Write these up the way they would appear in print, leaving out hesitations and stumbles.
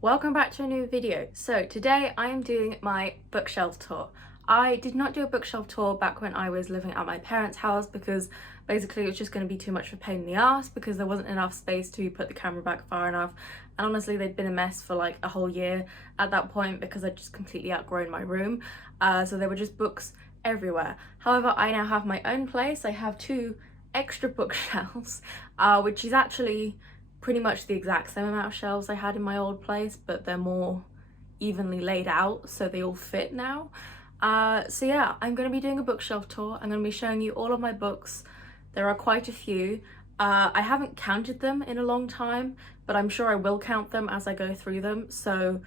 welcome back to a new video. So today I am doing my bookshelf tour. I did not do a bookshelf tour back when I was living at my parents' house because basically it was just going to be too much of a pain in the ass because there wasn't enough space to put the camera back far enough, and honestly they'd been a mess for like a whole year at that point because I'd just completely outgrown my room, so there were just books everywhere. However, I now have my own place. I have two extra bookshelves, which is actually pretty much the exact same amount of shelves I had in my old place, but they're more evenly laid out so they all fit now. So yeah, I'm going to be doing a bookshelf tour. I'm going to be showing you all of my books. There are quite a few. I haven't counted them in a long time, but I'm sure I will count them as I go through them. So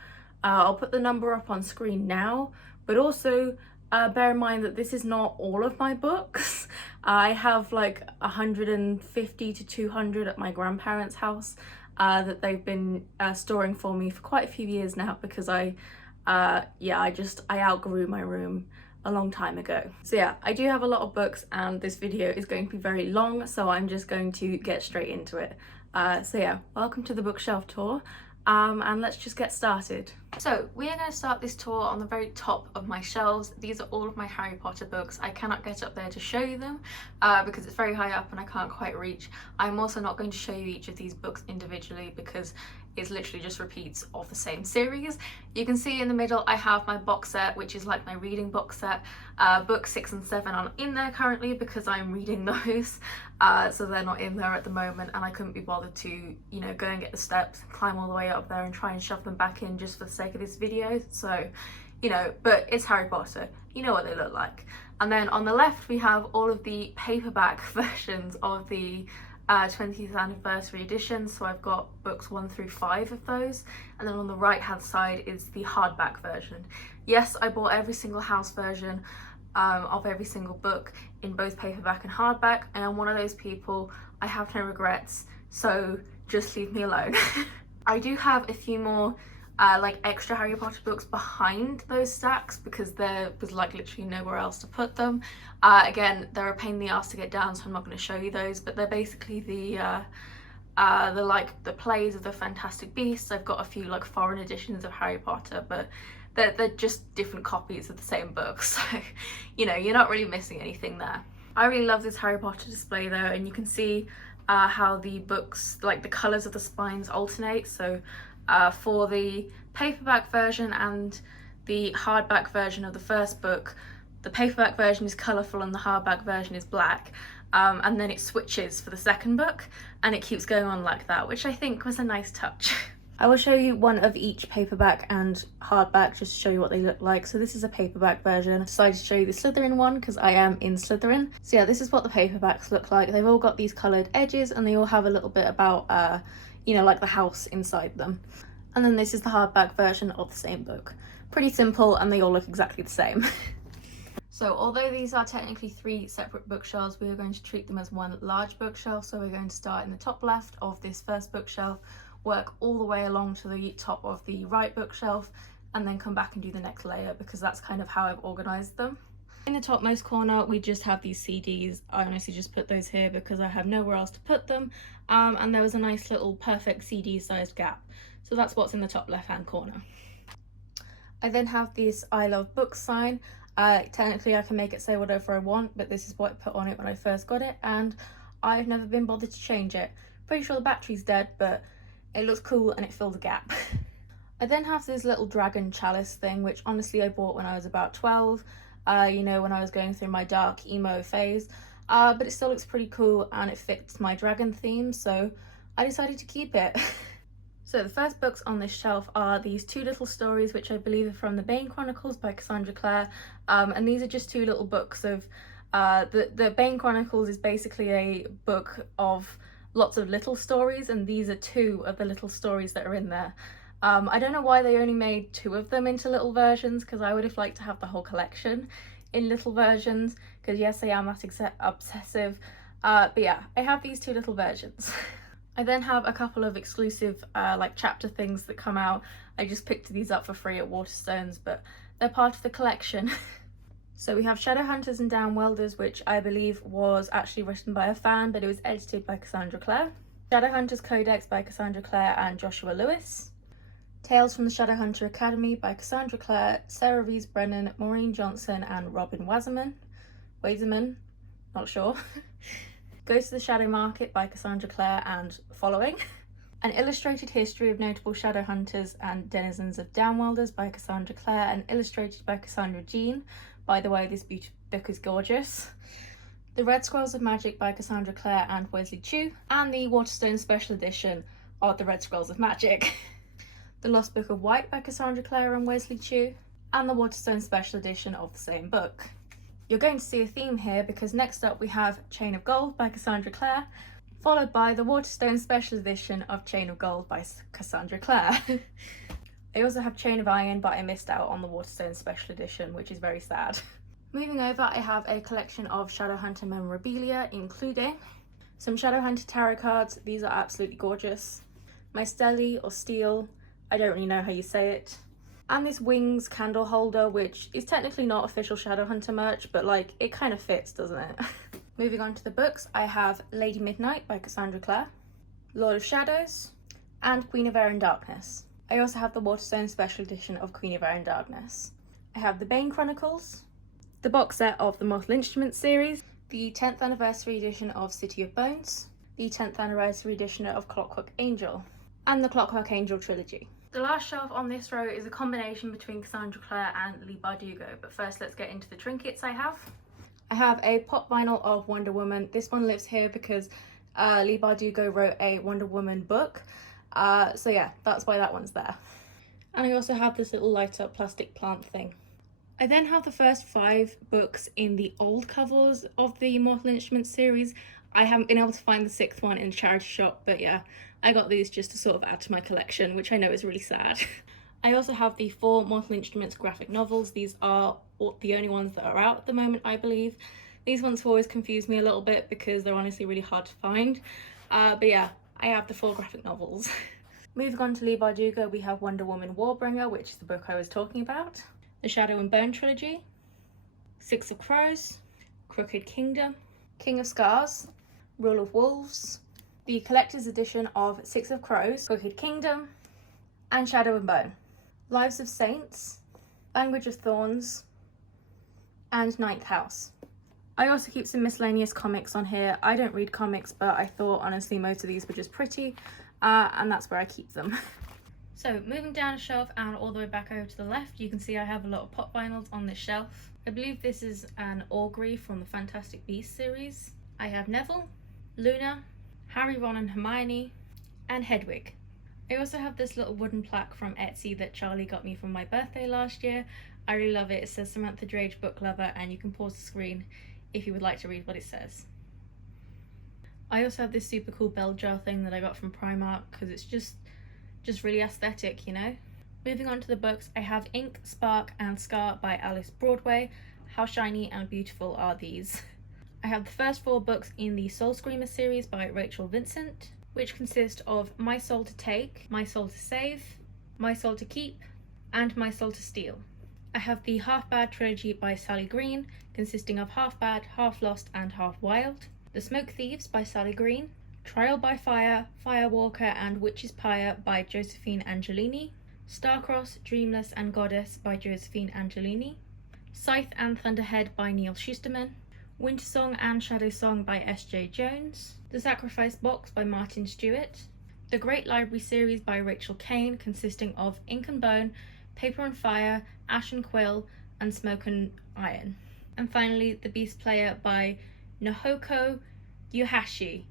I'll put the number up on screen now, but also bear in mind that this is not all of my books. I have like 150 to 200 at my grandparents' house that they've been storing for me for quite a few years now because I outgrew my room a long time ago. So yeah, I do have a lot of books and this video is going to be very long, so I'm just going to get straight into it. So yeah, welcome to the bookshelf tour. And let's just get started. So we are going to start this tour on the very top of my shelves. These are all of my Harry Potter books. I cannot get up there to show you them because it's very high up and I can't quite reach. I'm also not going to show you each of these books individually because it's literally just repeats of the same series. You can see in the middle I have my box set, which is like my reading box set. Books 6 and 7 aren't in there currently because I'm reading those, so they're not in there at the moment, and I couldn't be bothered to, you know, go and get the steps, climb all the way up there and try and shove them back in just for the sake of this video. So, you know, but it's Harry Potter, you know what they look like. And then on the left we have all of the paperback versions of the 20th anniversary edition, so I've got books 1 through 5 of those, and then on the right hand side is the hardback version. Yes, I bought every single house version of every single book in both paperback and hardback, and I'm one of those people. I have no regrets, so just leave me alone. I do have a few more like extra Harry Potter books behind those stacks because there was like literally nowhere else to put them. Again, they're a pain in the ass to get down, so I'm not going to show you those, but they're basically the plays of the Fantastic Beasts. I've got a few like foreign editions of Harry Potter, but they're just different copies of the same book, so you know, you're not really missing anything there. I really love this Harry Potter display though, and you can see how the books, like the colours of the spines alternate. So for the paperback version and the hardback version of the first book, the paperback version is colourful and the hardback version is black, and then it switches for the second book and it keeps going on like that, which I think was a nice touch. I will show you one of each paperback and hardback just to show you what they look like. So this is a paperback version. I decided to show you the Slytherin one because I am in Slytherin. So yeah, this is what the paperbacks look like. They've all got these coloured edges and they all have a little bit about, you know, like the house inside them. And then this is the hardback version of the same book. Pretty simple, and they all look exactly the same. So although these are technically 3 separate bookshelves, we are going to treat them as one large bookshelf. So we're going to start in the top left of this first bookshelf, work all the way along to the top of the right bookshelf, and then come back and do the next layer because that's kind of how I've organised them. In the topmost corner we just have these CDs. I honestly just put those here because I have nowhere else to put them, and there was a nice little perfect CD sized gap. So that's what's in the top left hand corner. I then have this I love books sign. Technically I can make it say whatever I want, but this is what I put on it when I first got it, and I've never been bothered to change it. Pretty sure the battery's dead, but it looks cool and it fills a gap. I then have this little dragon chalice thing, which honestly I bought when I was about 12, you know, when I was going through my dark emo phase, but it still looks pretty cool and it fits my dragon theme, so I decided to keep it. So the first books on this shelf are these 2 little stories, which I believe are from the Bane Chronicles by Cassandra Clare, and these are just 2 little books of, the Bane Chronicles is basically a book of lots of little stories, and these are 2 of the little stories that are in there. I don't know why they only made 2 of them into little versions, because I would have liked to have the whole collection in little versions, because yes, I am that obsessive, but yeah, I have these 2 little versions. I then have a couple of exclusive like chapter things that come out. I just picked these up for free at Waterstones, but they're part of the collection. So we have Shadowhunters and Downwelders, which I believe was actually written by a fan, but it was edited by Cassandra Clare. Shadowhunters Codex by Cassandra Clare and Joshua Lewis. Tales from the Shadowhunter Academy by Cassandra Clare, Sarah Rees Brennan, Maureen Johnson and Robin Waserman, not sure. Goes to the Shadow Market by Cassandra Clare and following. An Illustrated History of Notable Shadowhunters and Denizens of Downworlders by Cassandra Clare and illustrated by Cassandra Jean. By the way, this book is gorgeous. The Red Scrolls of Magic by Cassandra Clare and Wesley Chu, and the Waterstone Special Edition of the Red Scrolls of Magic. The Lost Book of White by Cassandra Clare and Wesley Chu, and the Waterstone Special Edition of the same book. You're going to see a theme here because next up we have Chain of Gold by Cassandra Clare, followed by the Waterstone Special Edition of Chain of Gold by Cassandra Clare. I also have Chain of Iron, but I missed out on the Waterstone Special Edition, which is very sad. Moving over, I have a collection of Shadowhunter memorabilia, including some Shadowhunter tarot cards. These are absolutely gorgeous. My Steli or Steel, I don't really know how you say it. And this Wings candle holder, which is technically not official Shadowhunter merch, but like, it kind of fits, doesn't it? Moving on to the books, I have Lady Midnight by Cassandra Clare, Lord of Shadows, and Queen of Air and Darkness. I also have the Waterstone Special Edition of Queen of Air and Darkness. I have the Bane Chronicles, the box set of the Mortal Instruments series, the 10th anniversary edition of City of Bones, the 10th anniversary edition of Clockwork Angel, and the Clockwork Angel trilogy. The last shelf on this row is a combination between Cassandra Clare and Leigh Bardugo, but first let's get into the trinkets I have. I have a pop vinyl of Wonder Woman. This one lives here because Leigh Bardugo wrote a Wonder Woman book, so yeah, that's why that one's there. And I also have this little light up plastic plant thing. I then have the first 5 books in the old covers of the Mortal Instruments series. I haven't been able to find the 6th one in a charity shop, but yeah, I got these just to sort of add to my collection, which I know is really sad. I also have the 4 Mortal Instruments graphic novels. These are the only ones that are out at the moment, I believe. These ones have always confused me a little bit because they're honestly really hard to find. But yeah, I have the 4 graphic novels. Moving on to Leigh Bardugo, we have Wonder Woman Warbringer, which is the book I was talking about. The Shadow and Bone trilogy, 6 of Crows, Crooked Kingdom, King of Scars, Rule of Wolves, the collector's edition of 6 of Crows, Crooked Kingdom, and Shadow and Bone, Lives of Saints, Language of Thorns, and Ninth House. I also keep some miscellaneous comics on here. I don't read comics, but I thought honestly most of these were just pretty, and that's where I keep them. So moving down a shelf and all the way back over to the left, you can see I have a lot of pop vinyls on this shelf. I believe this is an Augury from the Fantastic Beasts series. I have Neville, Luna, Harry, Ron and Hermione, and Hedwig. I also have this little wooden plaque from Etsy that Charlie got me for my birthday last year. I really love it. It says Samantha Drage Book Lover, and you can pause the screen if you would like to read what it says. I also have this super cool bell jar thing that I got from Primark because it's just really aesthetic, you know? Moving on to the books, I have Ink, Spark and Scar by Alice Broadway. How shiny and beautiful are these? I have the first 4 books in the Soul Screamer series by Rachel Vincent, which consist of My Soul to Take, My Soul to Save, My Soul to Keep, and My Soul to Steal. I have the Half Bad trilogy by Sally Green, consisting of Half Bad, Half Lost and Half Wild, The Smoke Thieves by Sally Green, Trial by Fire, Firewalker and Witch's Pyre by Josephine Angelini, Starcross, Dreamless and Goddess by Josephine Angelini, Scythe and Thunderhead by Neil Schusterman, Winter Song and Shadow Song by S.J. Jones, The Sacrifice Box by Martin Stewart, The Great Library series by Rachel Kane, consisting of Ink and Bone, Paper and Fire, Ash and Quill, and Smoke and Iron. And finally, The Beast Player by Nohoko Yuhashi.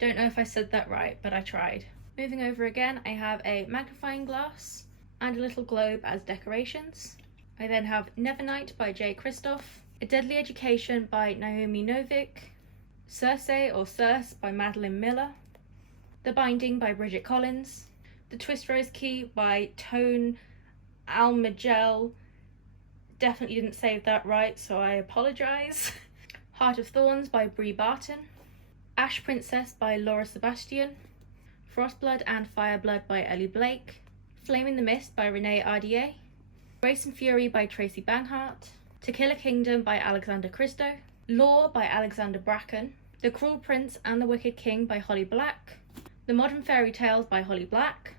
Don't know if I said that right, but I tried. Moving over again, I have a magnifying glass and a little globe as decorations. I then have Nevernight by Jay Kristoff, A Deadly Education by Naomi Novik, Circe or Circe by Madeline Miller, The Binding by Bridget Collins, The Twist Rose Key by Tone Almagel. Definitely didn't say that right, so I apologise. Heart of Thorns by Brie Barton, Ash Princess by Laura Sebastian, Frostblood and Fireblood by Ellie Blake, Flame in the Mist by Renee Ardier, Grace and Fury by Tracy Banhart, To Kill a Kingdom by Alexander Christo, Lore by Alexander Bracken, The Cruel Prince and the Wicked King by Holly Black, The Modern Fairy Tales by Holly Black,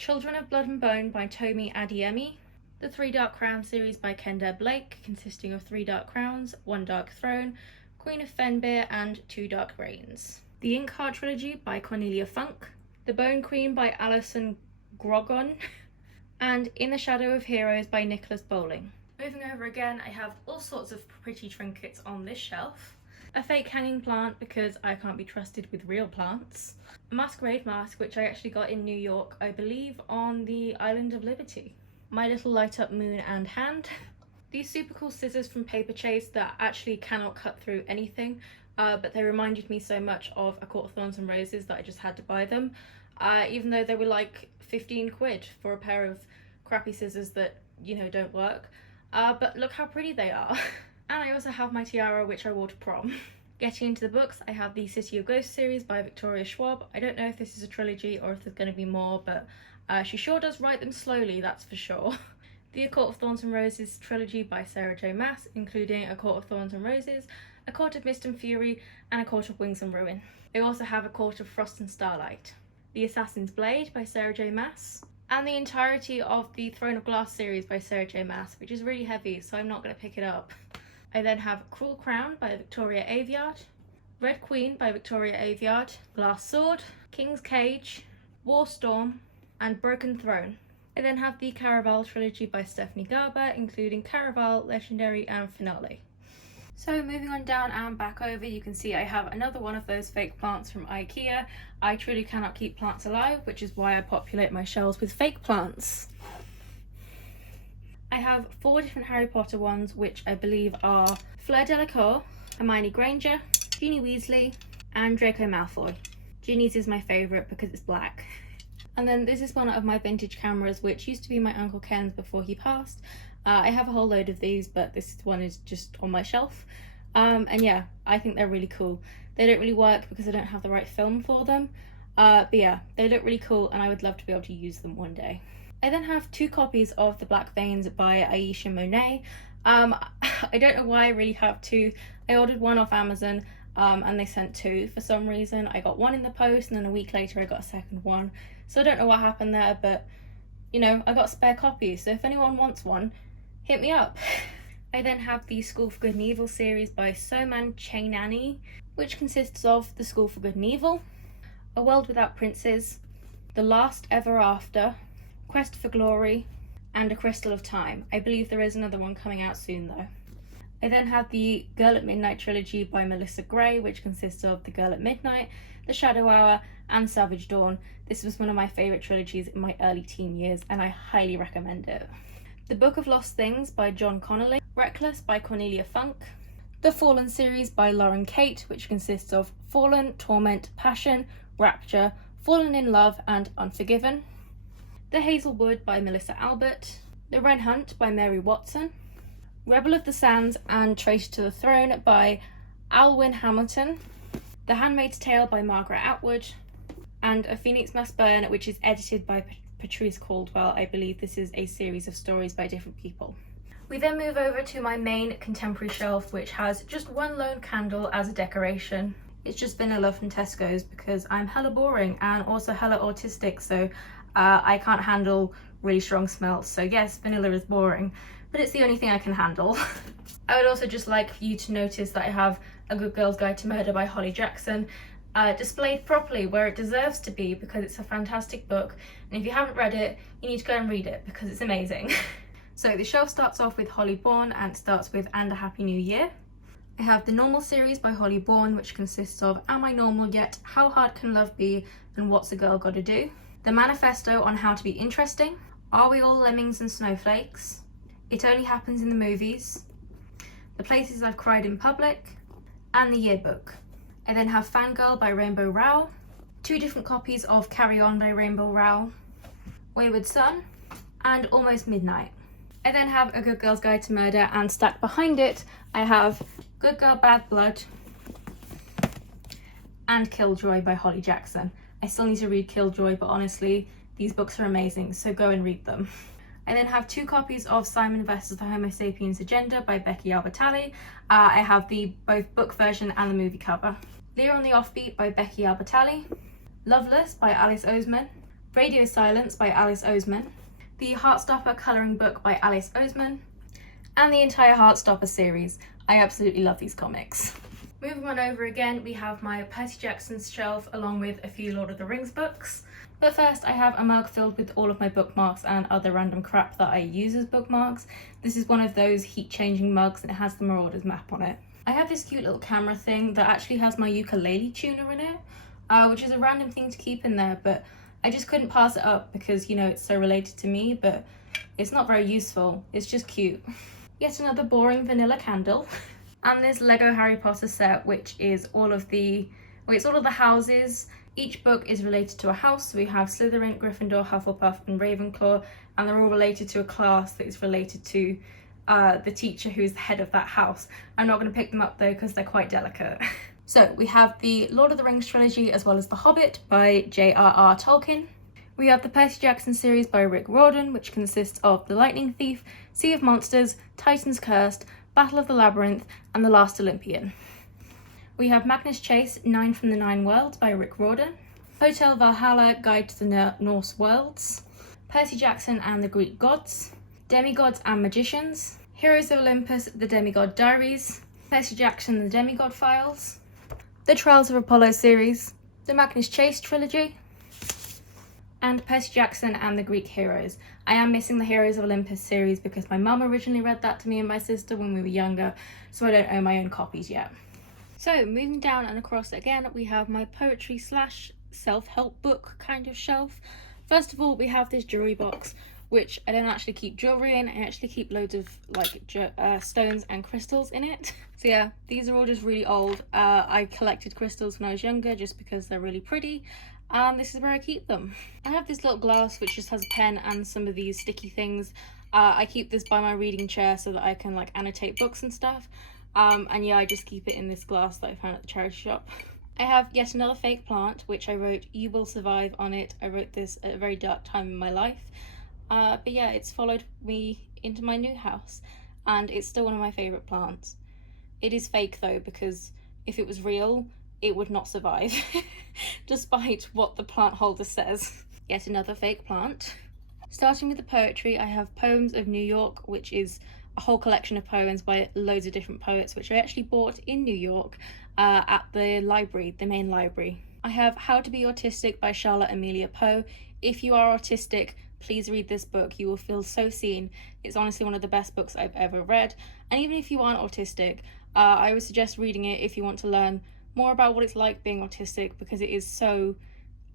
Children of Blood and Bone by Tomi Adeyemi, the Three Dark Crowns series by Kenda Blake, consisting of 3 Dark Crowns, 1 Dark Throne, Queen of Fenbeer, and 2 Dark Reigns. The Inkheart trilogy by Cornelia Funk, The Bone Queen by Alison Grogon, and In the Shadow of Heroes by Nicholas Bowling. Moving over again, I have all sorts of pretty trinkets on this shelf. A fake hanging plant because I can't be trusted with real plants. A masquerade mask which I actually got in New York, I believe on the Island of Liberty. My little light up moon and hand. These super cool scissors from Paper Chase that actually cannot cut through anything, but they reminded me so much of A Court of Thorns and Roses that I just had to buy them, even though they were like 15 quid for a pair of crappy scissors that, you know, don't work. But look how pretty they are. And I also have my tiara, which I wore to prom. Getting into the books, I have the City of Ghosts series by Victoria Schwab. I don't know if this is a trilogy or if there's going to be more, but she sure does write them slowly, that's for sure. The A Court of Thorns and Roses trilogy by Sarah J Maas, including A Court of Thorns and Roses, A Court of Mist and Fury, and A Court of Wings and Ruin. I also have A Court of Frost and Starlight. The Assassin's Blade by Sarah J Maas, and the entirety of the Throne of Glass series by Sarah J Maas, which is really heavy, so I'm not going to pick it up. I then have Cruel Crown by Victoria Aveyard, Red Queen by Victoria Aveyard, Glass Sword, King's Cage, War Storm, and Broken Throne. I then have the Caraval trilogy by Stephanie Garber, including Caraval, Legendary, and Finale. So moving on down and back over, you can see I have another one of those fake plants from IKEA. I truly cannot keep plants alive, which is why I populate my shelves with fake plants. I have 4 different Harry Potter ones, which I believe are Fleur Delacour, Hermione Granger, Ginny Weasley, and Draco Malfoy. Ginny's is my favourite because it's black. And then this is one of my vintage cameras, which used to be my Uncle Ken's before he passed. I have a whole load of these, but this one is just on my shelf. And yeah, I think they're really cool. They don't really work because I don't have the right film for them. But yeah, they look really cool and I would love to be able to use them one day. I then have 2 copies of The Black Veins by Aisha Monet. I don't know why I really have 2. I ordered one off Amazon and they sent 2 for some reason. I got one in the post and then a week later I got a second one. So I don't know what happened there, but you know, I got spare copies. So if anyone wants one, hit me up. I then have the School for Good and Evil series by Soman Chainani, which consists of The School for Good and Evil, A World Without Princes, The Last Ever After, Quest for Glory, and A Crystal of Time. I believe there is another one coming out soon though. I then have the Girl at Midnight trilogy by Melissa Gray, which consists of The Girl at Midnight, The Shadow Hour, and Savage Dawn. This was one of my favourite trilogies in my early teen years and I highly recommend it. The Book of Lost Things by John Connolly, Reckless by Cornelia Funk, The Fallen series by Lauren Kate, which consists of Fallen, Torment, Passion, Rapture, Fallen in Love, and Unforgiven, The Hazelwood by Melissa Albert, The Wren Hunt by Mary Watson, Rebel of the Sands and Traitor to the Throne by Alwyn Hamilton, The Handmaid's Tale by Margaret Atwood, and A Phoenix Must Burn, which is edited by Patrice Caldwell. I believe this is a series of stories by different people. We then move over to my main contemporary shelf, which has just one lone candle as a decoration. It's just vanilla from Tesco's because I'm hella boring and also hella autistic, so I can't handle really strong smells. So yes, vanilla is boring, but it's the only thing I can handle. I would also just like for you to notice that I have A Good Girl's Guide to Murder by Holly Jackson displayed properly where it deserves to be because it's a fantastic book, and if you haven't read it, you need to go and read it because it's amazing. So the shelf starts off with Holly Bourne and starts with And a Happy New Year. I have the Normal series by Holly Bourne, which consists of Am I Normal Yet? How Hard Can Love Be? And What's a Girl Gotta Do? The Manifesto on How to Be Interesting, Are We All Lemmings and Snowflakes? It Only Happens in the Movies, The Places I've Cried in Public, and the Yearbook. I then have Fangirl by Rainbow Rowell, 2 different copies of Carry On by Rainbow Rowell, Wayward Son, and Almost Midnight. I then have A Good Girl's Guide to Murder, and stacked behind it I have Good Girl Bad Blood and Killjoy by Holly Jackson. I still need to read Killjoy, but honestly, these books are amazing, so go and read them. I then have 2 copies of Simon vs. the Homo Sapiens Agenda by Becky Albertalli. I have the both book version and the movie cover. Leah on the Offbeat by Becky Albertalli, Loveless by Alice Oseman, Radio Silence by Alice Oseman, the Heartstopper colouring book by Alice Oseman, and the entire Heartstopper series. I absolutely love these comics. Moving on over again, we have my Percy Jackson's shelf along with a few Lord of the Rings books. But first I have a mug filled with all of my bookmarks and other random crap that I use as bookmarks. This is one of those heat changing mugs and it has the Marauders map on it. I have this cute little camera thing that actually has my ukulele tuner in it, which is a random thing to keep in there, but I just couldn't pass it up because, you know, it's so related to me, but it's not very useful. It's just cute. Yet another boring vanilla candle. And this Lego Harry Potter set, which is all of the houses. Each book is related to a house. We have Slytherin, Gryffindor, Hufflepuff, and Ravenclaw, and they're all related to a class that is related to the teacher who's the head of that house. I'm not going to pick them up though because they're quite delicate. So we have the Lord of the Rings trilogy as well as The Hobbit by J.R.R. Tolkien. We have the Percy Jackson series by Rick Riordan, which consists of The Lightning Thief, Sea of Monsters, Titans Cursed, Battle of the Labyrinth, and The Last Olympian. We have Magnus Chase, 9 from the Nine Worlds by Rick Riordan, Hotel Valhalla, Guide to the Norse Worlds, Percy Jackson and the Greek Gods, Demigods and Magicians, Heroes of Olympus, The Demigod Diaries, Percy Jackson, The Demigod Files, The Trials of Apollo series, the Magnus Chase trilogy, and Percy Jackson and the Greek Heroes. I am missing the Heroes of Olympus series because my mum originally read that to me and my sister when we were younger, so I don't own my own copies yet. So moving down and across again, we have my poetry slash self-help book kind of shelf. First of all, we have this jewelry box, which I don't actually keep jewelry in. I actually keep loads of like stones and crystals in it. So yeah, these are all just really old. I collected crystals when I was younger just because they're really pretty. This is where I keep them. I have this little glass which just has a pen and some of these sticky things. I keep this by my reading chair so that I can like annotate books and stuff. And yeah, I just keep it in this glass that I found at the charity shop. I have yet another fake plant which I wrote "You Will Survive" on it. I wrote this at a very dark time in my life. But yeah, it's followed me into my new house and it's still one of my favourite plants. It is fake though, because if it was real, it would not survive, despite what the plant holder says. Yet another fake plant. Starting with the poetry, I have Poems of New York, which is a whole collection of poems by loads of different poets, which I actually bought in New York at the library, the main library. I have How to Be Autistic by Charlotte Amelia Poe. If you are autistic, please read this book. You will feel so seen. It's honestly one of the best books I've ever read. And even if you aren't autistic, I would suggest reading it if you want to learn more about what it's like being autistic, because it is so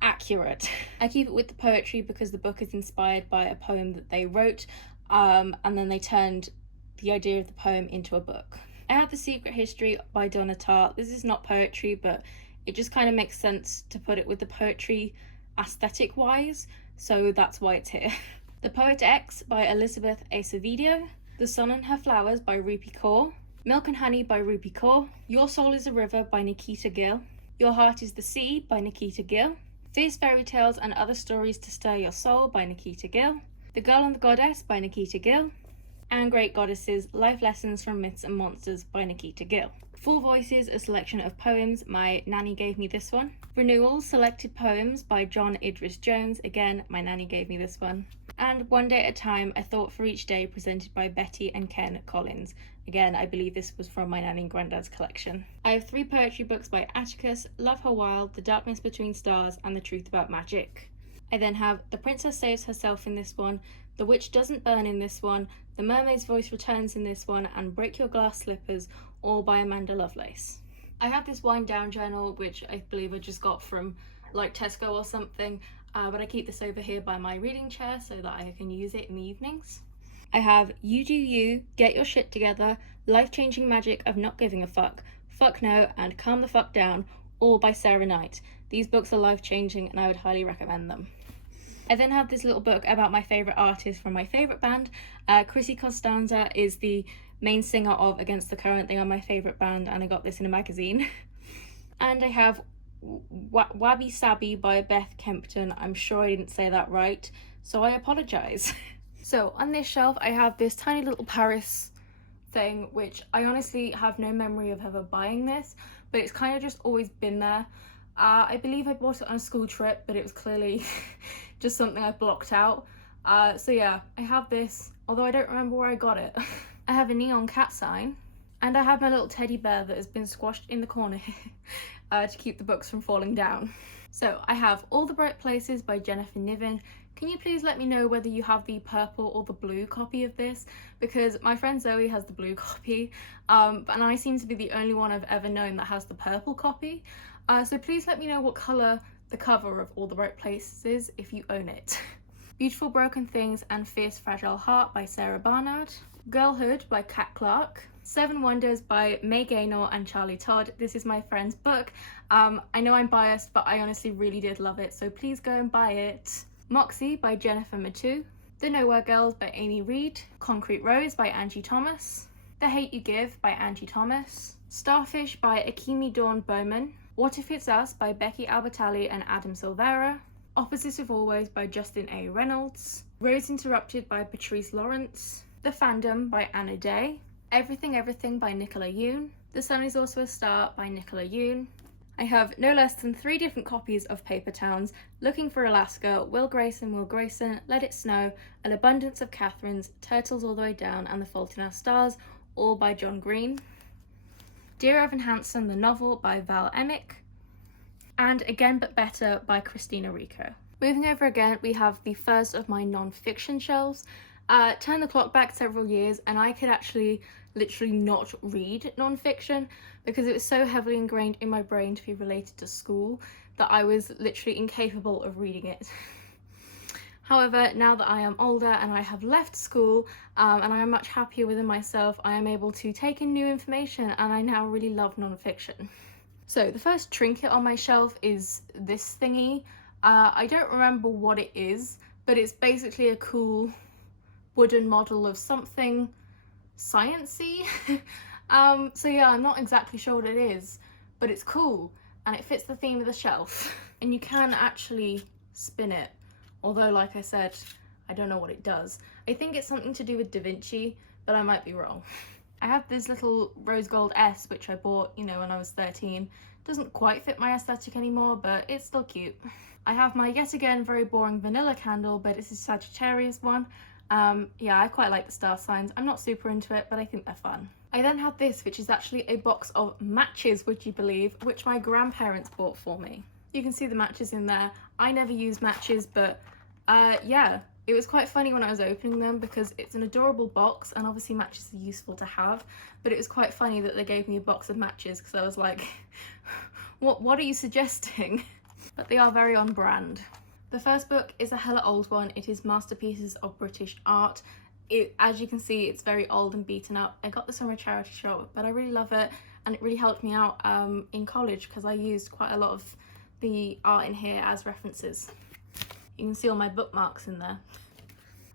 accurate. I keep it with the poetry because the book is inspired by a poem that they wrote, and then they turned the idea of the poem into a book. I have The Secret History by Donna Tartt. This is not poetry, but it just kind of makes sense to put it with the poetry aesthetic wise, so that's why it's here. The Poet X by Elizabeth Acevedo, The Sun and Her Flowers by Rupi Kaur, Milk and Honey by Rupi Kaur, Your Soul is a River by Nikita Gill, Your Heart is the Sea by Nikita Gill, Fierce Fairy Tales and Other Stories to Stir Your Soul by Nikita Gill, The Girl and the Goddess by Nikita Gill, and Great Goddesses, Life Lessons from Myths and Monsters by Nikita Gill. Full Voices, a selection of poems. My nanny gave me this one. Renewals, selected poems by John Idris Jones. Again, my nanny gave me this one. And One Day at a Time, a thought for each day, presented by Betty and Ken Collins. Again, I believe this was from my nanny and granddad's collection. I have 3 poetry books by Atticus, Love Her Wild, The Darkness Between Stars, and The Truth About Magic. I then have The Princess Saves Herself in this one, The Witch Doesn't Burn in this one, The Mermaid's Voice Returns in this one, and Break Your Glass Slippers, all by Amanda Lovelace. I have this wind down journal, which I believe I just got from like Tesco or something, but I keep this over here by my reading chair so that I can use it in the evenings. I have You Do You, Get Your Shit Together, Life-Changing Magic of Not Giving a Fuck, Fuck No, and Calm the Fuck Down, all by Sarah Knight. These books are life-changing and I would highly recommend them. I then have this little book about my favourite artist from my favourite band. Chrissy Costanza is the main singer of Against the Current. They are my favourite band and I got this in a magazine. And I have Wabi Sabi by Beth Kempton. I'm sure I didn't say that right, so I apologise. So on this shelf I have this tiny little Paris thing, which I honestly have no memory of ever buying this, but it's kind of just always been there. I believe I bought it on a school trip, but it was clearly just something I blocked out. So yeah, I have this, although I don't remember where I got it. I have a neon cat sign, and I have my little teddy bear that has been squashed in the corner to keep the books from falling down. So I have All the Bright Places by Jennifer Niven. Can you please let me know whether you have the purple or the blue copy of this? Because my friend Zoe has the blue copy, and I seem to be the only one I've ever known that has the purple copy. So please let me know what colour the cover of All the Bright Places is if you own it. Beautiful Broken Things and Fierce Fragile Heart by Sarah Barnard. Girlhood by Kat Clark. Seven Wonders by May Gaynor and Charlie Todd. This is my friend's book. I know I'm biased, but I honestly really did love it, so please go and buy it. Moxie by Jennifer Matu. The Nowhere Girls by Amy Reed. Concrete Rose by Angie Thomas. The Hate You Give by Angie Thomas. Starfish by Akimi Dawn Bowman. What If It's Us by Becky Albertalli and Adam Silvera. Opposite of Always by Justin A. Reynolds. Rose Interrupted by Patrice Lawrence. The Fandom by Anna Day. Everything Everything by Nicola Yoon. The Sun Is Also a Star by Nicola Yoon. I have no less than 3 different copies of Paper Towns, Looking for Alaska, Will Grayson, Let It Snow, An Abundance of Catherines, Turtles All the Way Down, and The Fault in Our Stars, all by John Green. Dear Evan Hansen, the novel by Val Emick. And Again But Better by Christina Rico. Moving over again, we have the first of my non-fiction shelves. Turn the clock back several years and I could actually literally not read non-fiction because it was so heavily ingrained in my brain to be related to school that I was literally incapable of reading it. However, now that I am older and I have left school and I am much happier within myself, I am able to take in new information and I now really love non-fiction. So the first trinket on my shelf is this thingy. I don't remember what it is, but it's basically a cool wooden model of something sciencey. So yeah, I'm not exactly sure what it is, but it's cool and it fits the theme of the shelf. And you can actually spin it, although like I said, I don't know what it does. I think it's something to do with Da Vinci, but I might be wrong. I have this little rose gold S, which I bought, you know, when I was 13. Doesn't quite fit my aesthetic anymore, but it's still cute. I have my yet again very boring vanilla candle, but it's a Sagittarius one. Yeah, I quite like the star signs. I'm not super into it, but I think they're fun. I then have this, which is actually a box of matches, would you believe, which my grandparents bought for me. You can see the matches in there. I never use matches, but yeah, it was quite funny when I was opening them because it's an adorable box and obviously matches are useful to have, but it was quite funny that they gave me a box of matches because I was like, what are you suggesting? But they are very on brand. The first book is a hella old one. It is Masterpieces of British Art. As you can see, it's very old and beaten up. I got this from a charity shop, but I really love it and it really helped me out in college because I used quite a lot of the art in here as references. You can see all my bookmarks in there.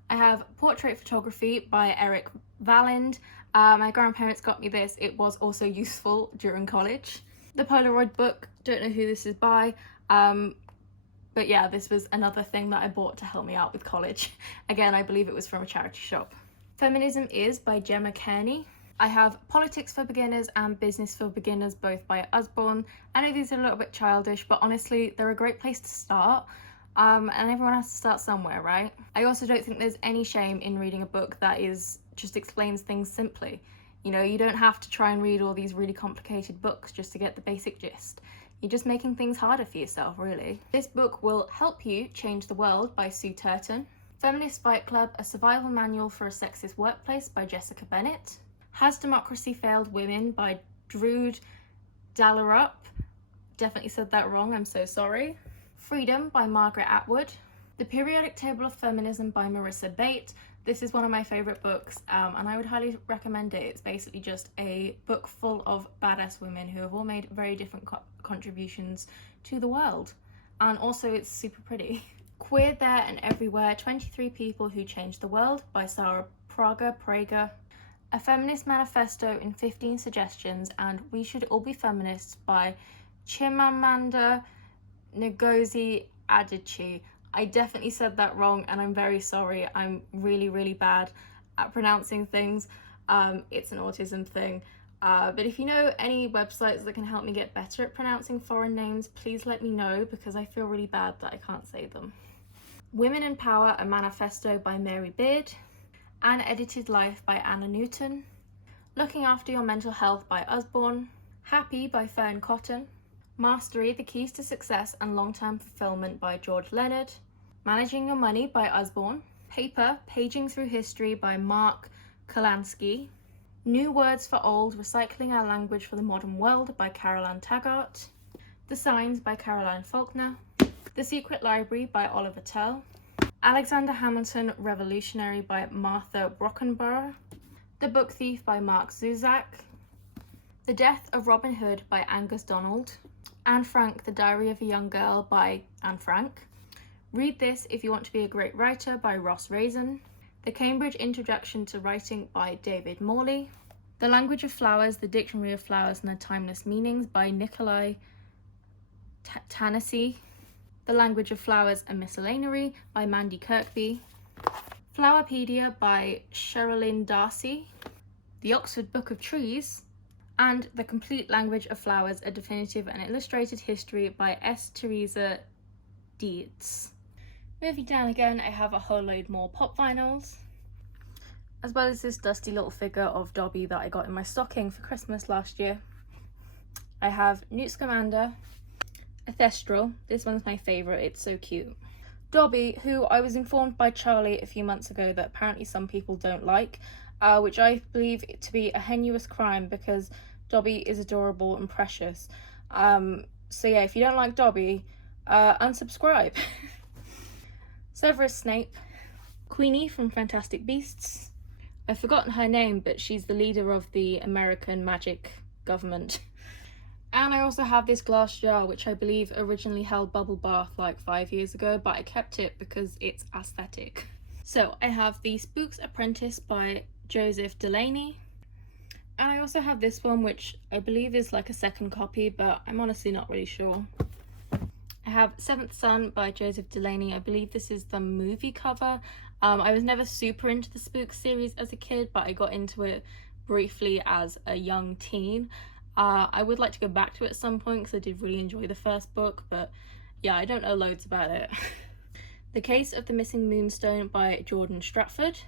I have Portrait Photography by Eric Valland. My grandparents got me this. It was also useful during college. The Polaroid book, don't know who this is by, but yeah, this was another thing that I bought to help me out with college. Again, I believe it was from a charity shop. Feminism Is by Gemma Kearney. I have Politics for Beginners and Business for Beginners, both by Usborne. I know these are a little bit childish, but honestly, they're a great place to start. And everyone has to start somewhere, right? I also don't think there's any shame in reading a book that just explains things simply. You know, you don't have to try and read all these really complicated books just to get the basic gist. You're just making things harder for yourself, really. This book will Help You Change the World by Sue Turton. Feminist Fight Club, A Survival Manual for a Sexist Workplace by Jessica Bennett. Has Democracy Failed Women by Drood Dallarup. Definitely said that wrong, I'm so sorry. Freedom by Margaret Atwood. The Periodic Table of Feminism by Marissa Bate. This is one of my favourite books and I would highly recommend it. It's basically just a book full of badass women who have all made very different contributions to the world. And also it's super pretty. Queer There and Everywhere, 23 People Who Changed the World by Sarah Prager. A Feminist Manifesto in 15 Suggestions and We Should All Be Feminists by Chimamanda Ngozi Adichie. I definitely said that wrong and I'm very sorry. I'm really, really bad at pronouncing things. It's an autism thing. But if you know any websites that can help me get better at pronouncing foreign names, please let me know, because I feel really bad that I can't say them. Women in Power, A Manifesto by Mary Beard. An Edited Life by Anna Newton. Looking After Your Mental Health by Usborne. Happy by Fern Cotton. Mastery, The Keys to Success and Long-Term Fulfillment by George Leonard. Managing Your Money by Usborne. Paper, Paging Through History by Mark Kolansky. New Words for Old, Recycling Our Language for the Modern World by Caroline Taggart. The Signs by Caroline Faulkner. The Secret Library by Oliver Tell. Alexander Hamilton, Revolutionary by Martha Brockenborough. The Book Thief by Mark Zuzak. The Death of Robin Hood by Angus Donald. Anne Frank, The Diary of a Young Girl by Anne Frank. Read This If You Want to Be a Great Writer by Ross Raisin. The Cambridge Introduction to Writing by David Morley. The Language of Flowers, The Dictionary of Flowers and Their Timeless Meanings by Nikolai Tennessee. The Language of Flowers, A Miscellany by Mandy Kirkby. Flowerpedia by Sherilyn Darcy. The Oxford Book of Trees. And The Complete Language of Flowers, A Definitive and Illustrated History by S. Teresa Dietz. Moving down again, I have a whole load more pop vinyls, as well as this dusty little figure of Dobby that I got in my stocking for Christmas last year. I have Newt Scamander, a Thestral. This one's my favourite, it's so cute. Dobby, who I was informed by Charlie a few months ago that apparently some people don't like, which I believe to be a heinous crime because Dobby is adorable and precious. So yeah, if you don't like Dobby, unsubscribe. Severus Snape. Queenie from Fantastic Beasts. I've forgotten her name, but she's the leader of the American magic government. And I also have this glass jar, which I believe originally held bubble bath like 5 years ago, but I kept it because it's aesthetic. So I have The Spook's Apprentice by Joseph Delaney. And I also have this one, which I believe is like a second copy, but I'm honestly not really sure. I have Seventh Son by Joseph Delaney. I believe this is the movie cover. I was never super into the Spook series as a kid, but I got into it briefly as a young teen. I would like to go back to it at some point because I did really enjoy the first book, but yeah, I don't know loads about it. The Case of the Missing Moonstone by Jordan Stratford.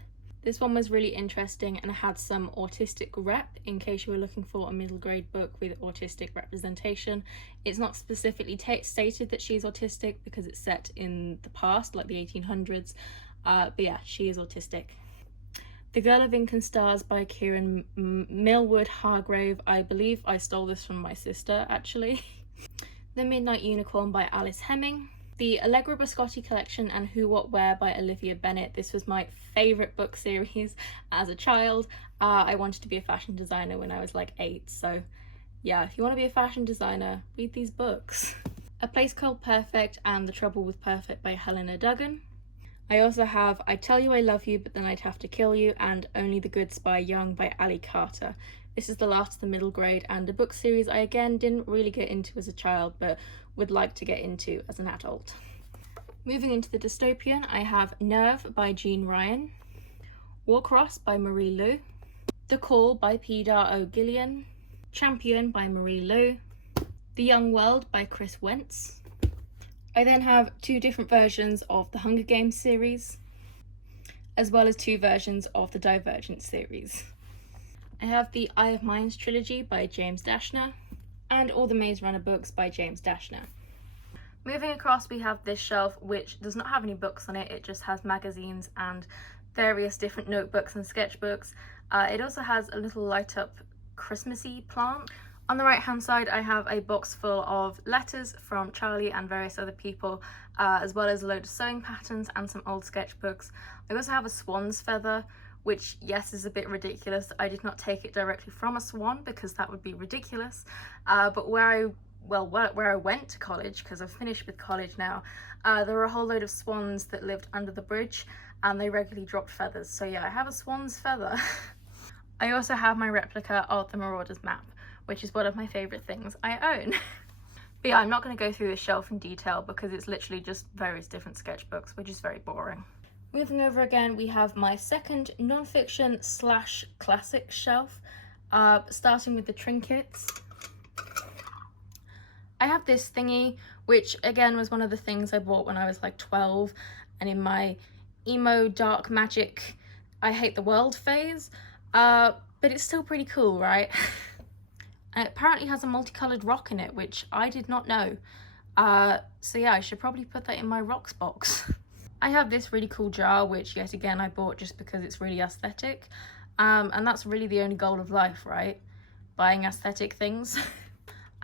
This one was really interesting and had some autistic rep in case you were looking for a middle grade book with autistic representation. It's not specifically stated that she's autistic because it's set in the past, like the 1800s, but yeah, she is autistic. The Girl of Ink and Stars by Kieran Millwood Hargrave. I believe I stole this from my sister, actually. The Midnight Unicorn by Alice Hemming. The Allegra Biscotti Collection and Who, What, Where by Olivia Bennett. This was my favourite book series as a child. I wanted to be a fashion designer when I was like 8, so yeah, if you want to be a fashion designer, read these books. A Place Called Perfect and The Trouble with Perfect by Helena Duggan. I also have I Tell You I Love You But Then I'd Have to Kill You and Only the Good Spy Young by Ali Carter. This is the last of the middle grade and a book series I again didn't really get into as a child but would like to get into as an adult. Moving into the dystopian, I have Nerve by Jean Ryan, Warcross by Marie Lu, The Call by Peter O'Gillian, Champion by Marie Lu, The Young World by Chris Wentz. I then have 2 different versions of the Hunger Games series, as well as 2 versions of the Divergent series. I have the Eye of Minds trilogy by James Dashner, and all the Maze Runner books by James Dashner. Moving across, we have this shelf which does not have any books on it, it just has magazines and various different notebooks and sketchbooks. It also has a little light up Christmassy plant. On the right hand side I have a box full of letters from Charlie and various other people, as well as a load of sewing patterns and some old sketchbooks. I also have a swan's feather, which yes is a bit ridiculous. I did not take it directly from a swan because that would be ridiculous, but where I went to college, because I've finished with college now, there were a whole load of swans that lived under the bridge and they regularly dropped feathers, so yeah, I have a swan's feather. I also have my replica of the Marauders map, which is one of my favourite things I own. But yeah, I'm not going to go through this shelf in detail because it's literally just various different sketchbooks, which is very boring. Moving over again, we have my second non-fiction / classic shelf. Starting with the trinkets. I have this thingy, which again was one of the things I bought when I was like 12, and in my emo dark magic I hate the world phase, but it's still pretty cool, right? And it apparently has a multicolored rock in it, which I did not know. So yeah, I should probably put that in my rocks box. I have this really cool jar, which yet again I bought just because it's really aesthetic, and that's really the only goal of life, right? Buying aesthetic things.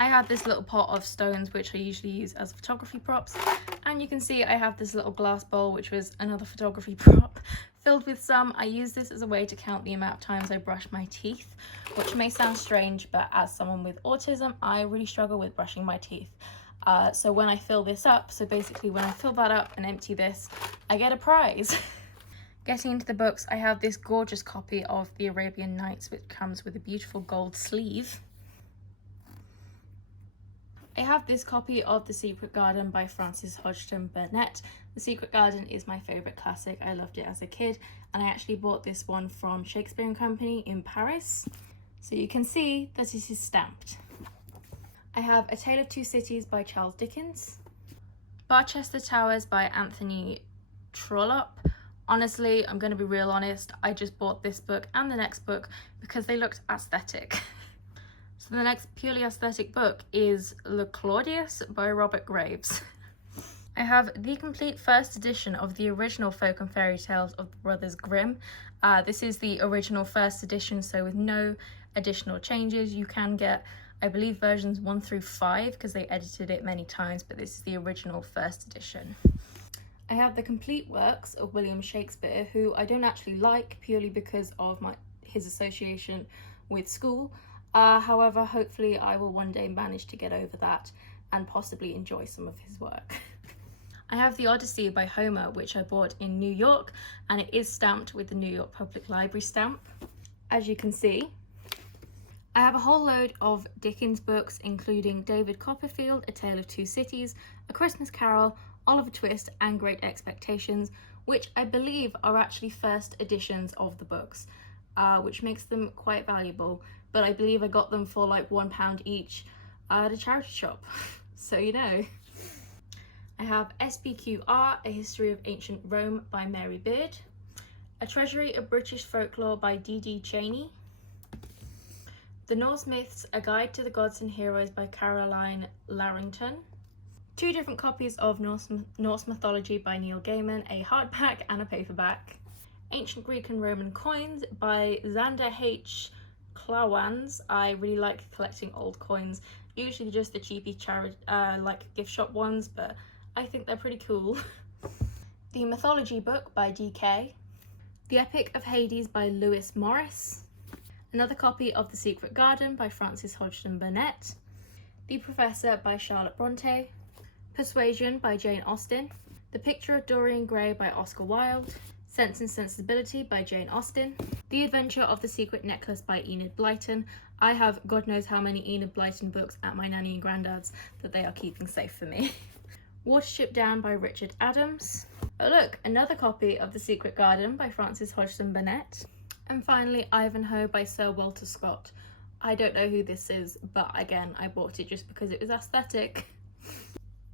I have this little pot of stones, which I usually use as photography props, and you can see I have this little glass bowl, which was another photography prop, filled with some. I use this as a way to count the amount of times I brush my teeth, which may sound strange, but as someone with autism, I really struggle with brushing my teeth. So when I fill this up, so basically when I fill that up and empty this, I get a prize. Getting into the books, I have this gorgeous copy of The Arabian Nights, which comes with a beautiful gold sleeve. I have this copy of The Secret Garden by Frances Hodgson Burnett. The Secret Garden is my favourite classic. I loved it as a kid, and I actually bought this one from Shakespeare & Company in Paris. So you can see that it is stamped. I have A Tale of Two Cities by Charles Dickens. Barchester Towers by Anthony Trollope. Honestly, I'm going to be real honest, I just bought this book and the next book because they looked aesthetic. So the next purely aesthetic book is LiQWYD by Robert Graves. I have the complete first edition of the original folk and fairy tales of the Brothers Grimm. This is the original first edition, so with no additional changes. You can get, I believe, versions 1 through 5 because they edited it many times, but this is the original first edition. I have the complete works of William Shakespeare, who I don't actually like purely because of his association with school. However, hopefully I will one day manage to get over that and possibly enjoy some of his work. I have The Odyssey by Homer, which I bought in New York, and it is stamped with the New York Public Library stamp, as you can see. I have a whole load of Dickens books, including David Copperfield, A Tale of Two Cities, A Christmas Carol, Oliver Twist, and Great Expectations, which I believe are actually first editions of the books, which makes them quite valuable. But I believe I got them for like £1 each at a charity shop, so you know. I have SPQR, A History of Ancient Rome by Mary Beard, A Treasury of British Folklore by D.D. Cheney, The Norse Myths, A Guide to the Gods and Heroes by Caroline Larrington, 2 different copies of Norse Mythology by Neil Gaiman, a hardback and a paperback, Ancient Greek and Roman Coins by Xander H. Klawans. I really like collecting old coins, usually just the cheapy like gift shop ones, but I think they're pretty cool. The Mythology book by DK, The Epic of Hades by Lewis Morris, another copy of The Secret Garden by Frances Hodgson Burnett, The Professor by Charlotte Bronte, Persuasion by Jane Austen, The Picture of Dorian Gray by Oscar Wilde, Sense and Sensibility by Jane Austen, The Adventure of the Secret Necklace by Enid Blyton. I have God knows how many Enid Blyton books at my nanny and granddad's that they are keeping safe for me. Watership Down by Richard Adams. Oh look, another copy of The Secret Garden by Frances Hodgson Burnett. And finally, Ivanhoe by Sir Walter Scott. I don't know who this is, but again, I bought it just because it was aesthetic.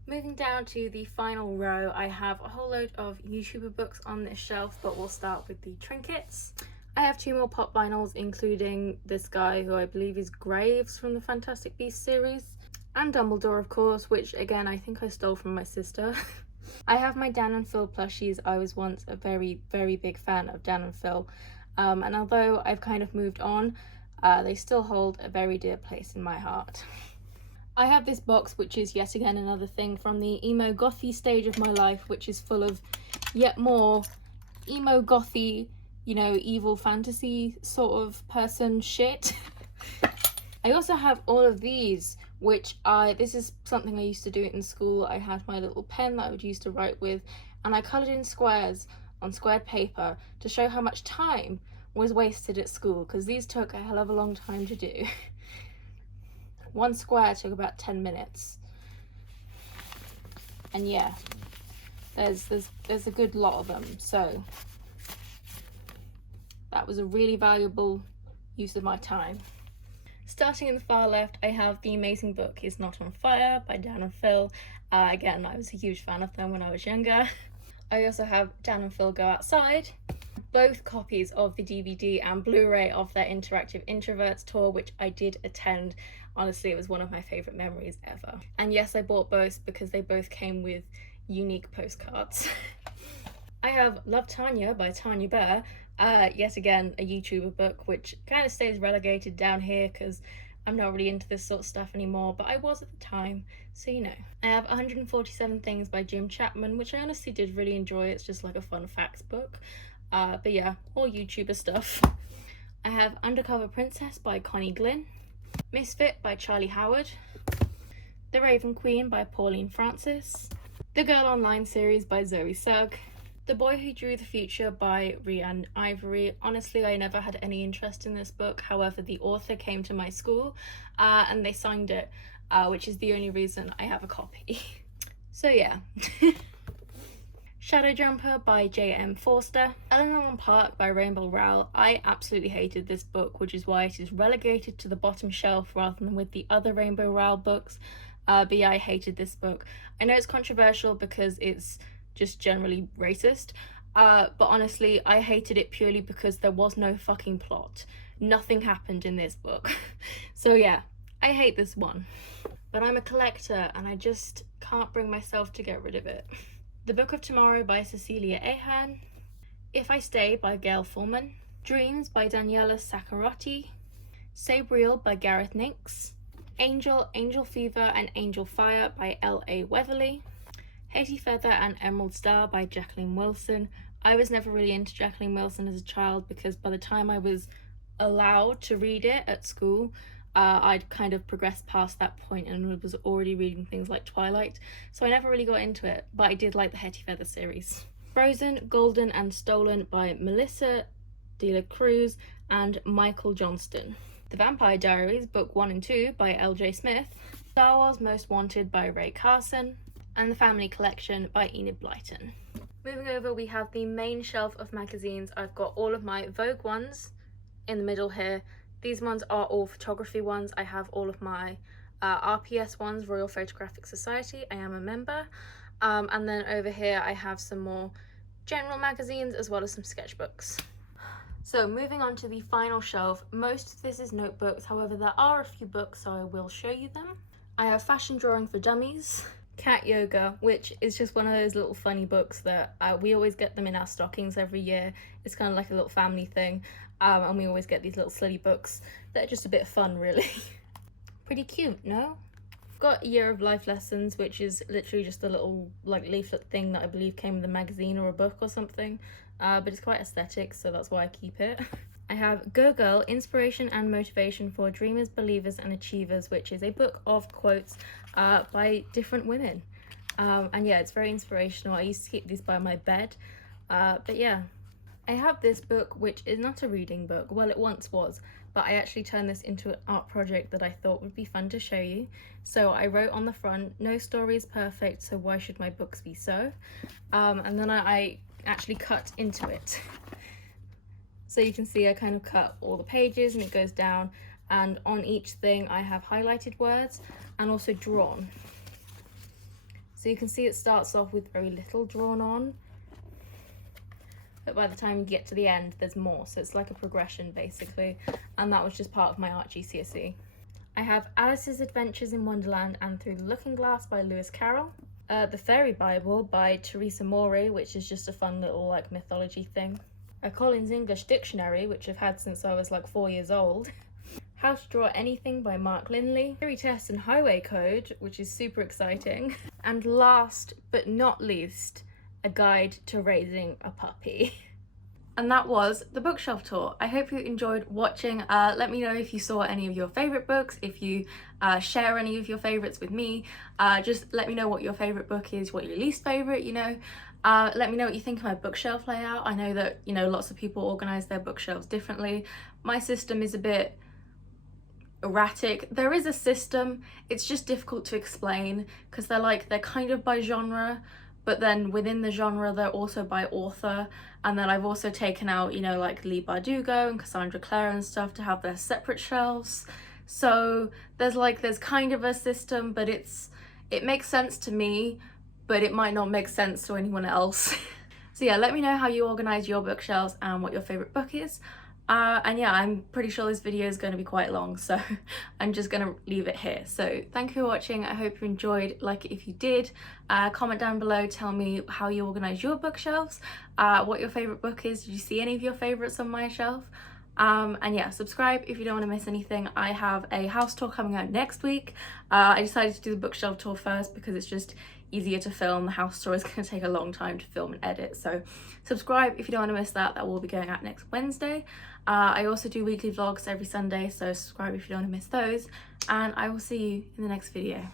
Moving down to the final row, I have a whole load of YouTuber books on this shelf, but we'll start with the trinkets. I have 2 more pop vinyls, including this guy who I believe is Graves from the Fantastic Beasts series, and Dumbledore, of course, which again I think I stole from my sister. I have my Dan and Phil plushies. I was once a very, very big fan of Dan and Phil, and although I've kind of moved on, they still hold a very dear place in my heart. I have this box, which is yet again another thing from the emo gothy stage of my life, which is full of yet more emo gothy, you know, evil fantasy sort of person shit. I also have all of these, which this is something I used to do in school. I had my little pen that I would use to write with, and I coloured in squares on squared paper to show how much time was wasted at school, because these took a hell of a long time to do. One square took about 10 minutes. And yeah, there's a good lot of them, so that was a really valuable use of my time. Starting in the far left, I have the amazing book Is Not on Fire by Dan and Phil. Again, I was a huge fan of them when I was younger. I also have Dan and Phil Go Outside, both copies of the DVD and Blu-ray of their Interactive Introverts tour, which I did attend. Honestly, it was one of my favourite memories ever. And yes, I bought both because they both came with unique postcards. I have Love Tanya by Tanya Bear, yet again a YouTuber book, which kind of stays relegated down here because I'm not really into this sort of stuff anymore, but I was at the time, so you know. I have 147 Things by Jim Chapman, which I honestly did really enjoy. It's just like a fun facts book. But yeah, all YouTuber stuff. I have Undercover Princess by Connie Glynn, Misfit by Charlie Howard, The Raven Queen by Pauline Francis, The Girl Online series by Zoe Sugg, The Boy Who Drew the Future by Rhiannon Ivory. Honestly, I never had any interest in this book. However, the author came to my school and they signed it, which is the only reason I have a copy. So yeah. Shadow Jumper by J.M. Forster, Eleanor Park by Rainbow Rowell. I absolutely hated this book, which is why it is relegated to the bottom shelf rather than with the other Rainbow Rowell books. But yeah, I hated this book. I know it's controversial because it's just generally racist, but honestly, I hated it purely because there was no fucking plot. Nothing happened in this book. So yeah, I hate this one. But I'm a collector and I just can't bring myself to get rid of it. The Book of Tomorrow by Cecilia Ahern, If I Stay by Gail Fullman, Dreams by Daniela Saccarotti, Sabriel by Gareth Nix, Angel, Angel Fever and Angel Fire by L.A. Weatherly, Hetty Feather and Emerald Star by Jacqueline Wilson. I was never really into Jacqueline Wilson as a child because by the time I was allowed to read it at school, I'd kind of progressed past that point and was already reading things like Twilight, so I never really got into it, but I did like the Hetty Feather series. Frozen, Golden and Stolen by Melissa De La Cruz and Michael Johnston. The Vampire Diaries, Book 1 and 2 by L.J. Smith. Star Wars Most Wanted by Ray Carson. And The Family Collection by Enid Blyton. Moving over, we have the main shelf of magazines. I've got all of my Vogue ones in the middle here. These ones are all photography ones. I have all of my RPS ones, Royal Photographic Society. I am a member. And then over here I have some more general magazines as well as some sketchbooks. So moving on to the final shelf, most of this is notebooks. However, there are a few books, so I will show you them. I have Fashion Drawing for Dummies, Cat Yoga, which is just one of those little funny books that we always get them in our stockings every year. It's kind of like a little family thing. And we always get these little silly books that are just a bit of fun, really. Pretty cute, no? I've got A Year of Life Lessons, which is literally just a little like leaflet thing that I believe came with a magazine or a book or something. But it's quite aesthetic, so that's why I keep it. I have Go Girl, Inspiration and Motivation for Dreamers, Believers and Achievers, which is a book of quotes by different women. And yeah, it's very inspirational. I used to keep these by my bed. But yeah. I have this book, which is not a reading book. Well, it once was, but I actually turned this into an art project that I thought would be fun to show you. So I wrote on the front, no story is perfect, so why should my books be so? And then I actually cut into it. So you can see I kind of cut all the pages and it goes down, and on each thing I have highlighted words and also drawn. So you can see it starts off with very little drawn on, but by the time you get to the end there's more, so it's like a progression basically, and that was just part of my art GCSE. I have Alice's Adventures in Wonderland and Through the Looking Glass by Lewis Carroll, The Fairy Bible by Teresa Morey, which is just a fun little like mythology thing, a Collins English Dictionary, which I've had since I was like 4 years old, How to Draw Anything by Mark Lindley, Theory Test and Highway Code, which is super exciting, and last but not least, A Guide to Raising a Puppy. And that was the bookshelf tour. I hope you enjoyed watching. Let me know if you saw any of your favourite books, if you share any of your favourites with me. Just let me know what your favourite book is, what your least favourite, you know. Let me know what you think of my bookshelf layout. I know that, you know, lots of people organise their bookshelves differently. My system is a bit erratic. There is a system, it's just difficult to explain because they're kind of by genre, but then within the genre they're also by author, and then I've also taken out, you know, like Leigh Bardugo and Cassandra Clare and stuff to have their separate shelves. So there's kind of a system, but it makes sense to me, but it might not make sense to anyone else. So yeah, let me know how you organize your bookshelves and what your favorite book is. And yeah, I'm pretty sure this video is going to be quite long, so I'm just going to leave it here. So thank you for watching. I hope you enjoyed. Like it if you did. Comment down below, tell me how you organize your bookshelves, what your favorite book is. Did you see any of your favorites on my shelf? And yeah, subscribe if you don't want to miss anything. I have a house tour coming out next week. I decided to do the bookshelf tour first because it's just easier to film. The house tour is going to take a long time to film and edit, so subscribe if you don't want to miss that. That will be going out next Wednesday. I also do weekly vlogs every Sunday, so subscribe if you don't want to miss those, and I will see you in the next video.